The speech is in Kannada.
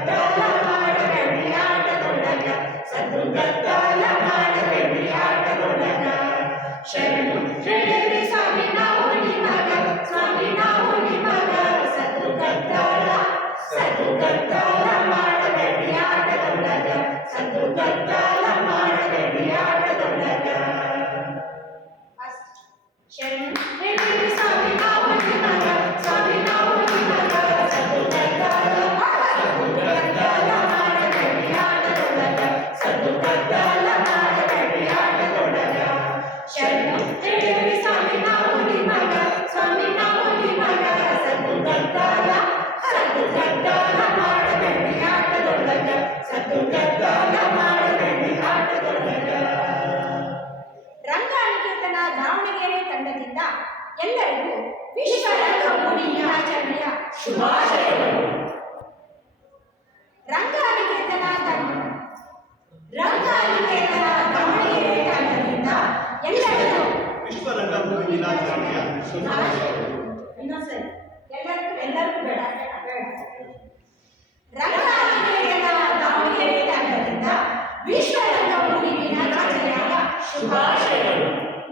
ಗದ್ದಾಲ ಮಾಡಬೇಡಿ ಆಟದೊಳಗ ಸದ್ದು ಗದ್ದಾಲ ಮಾಡಬೇಡಿ ಆಟದೊಳಗ ಶರಣು ಹೇಳಿರಿ ಸ್ವಾಮಿ ನಾವು ನಿಮಗ ಸ್ವಾಮಿ ನಾವು ನಿಮಗ ಸದ್ದು ಗದ್ದಾಲ ಮಾಡಬೇಡಿ ಆಟದೊಳಗ ಸದ್ದು ಗದ್ದಾಲ ಮಾಡಬೇಡಿ ಆಟದೊಳಗ ಶರಣು ಹೇಳಿರಿ ಸ್ವಾಮಿ ನಾವು ನಿಮಗ ಸ್ವಾಮಿ ನಾವು ನಿಮಗ ಸದ್ದು ಗದ್ದಾಲ ಮಾಡಬೇಡಿ ಆಟದೊಳಗ ಸದ್ದು ಗದ್ದಾಲ ಮಾಡಬೇಡಿ ಆಟದೊಳಗ ಶರಣು ಹೇಳಿರಿ ಸ್ವಾಮಿ ನಾವು ನಿಮಗ ಸ್ವಾಮಿ ನಾವು ನಿಮಗ ಸದ್ದು ಗದ್ದಾಲ ಮಾಡಬೇಡಿ ಆಟದೊಳಗ ಸದ್ದು ಗದ್ದಾಲ ಮಾಡಬೇಡಿ ಆಟದೊಳಗ. ರಂಗನಿಕೇತನ ದಾವಣಗೆರೆ ತಂಡದಿಂದ ಎಲ್ಲರಿಗೂ ವಿಶ್ವ ರಂಗಭೂಮಿ ದಿನಾಚರಣೆಯ ಶುಭಾಶಯಗಳು. ರಂಗನಿಕೇತನ ದಾವಣಗೆರೆ ತಂಡದಿಂದ ಎಲ್ಲರಿಗೂ ವಿಶ್ವ ರಂಗಭೂಮಿ ದಿನಾಚರಣೆಯ ಶುಭಾಶಯಗಳು. ಇನ್ನೊಂದ್ಸರಿ ಎಲ್ಲರಿಗೂ ಬೇಡ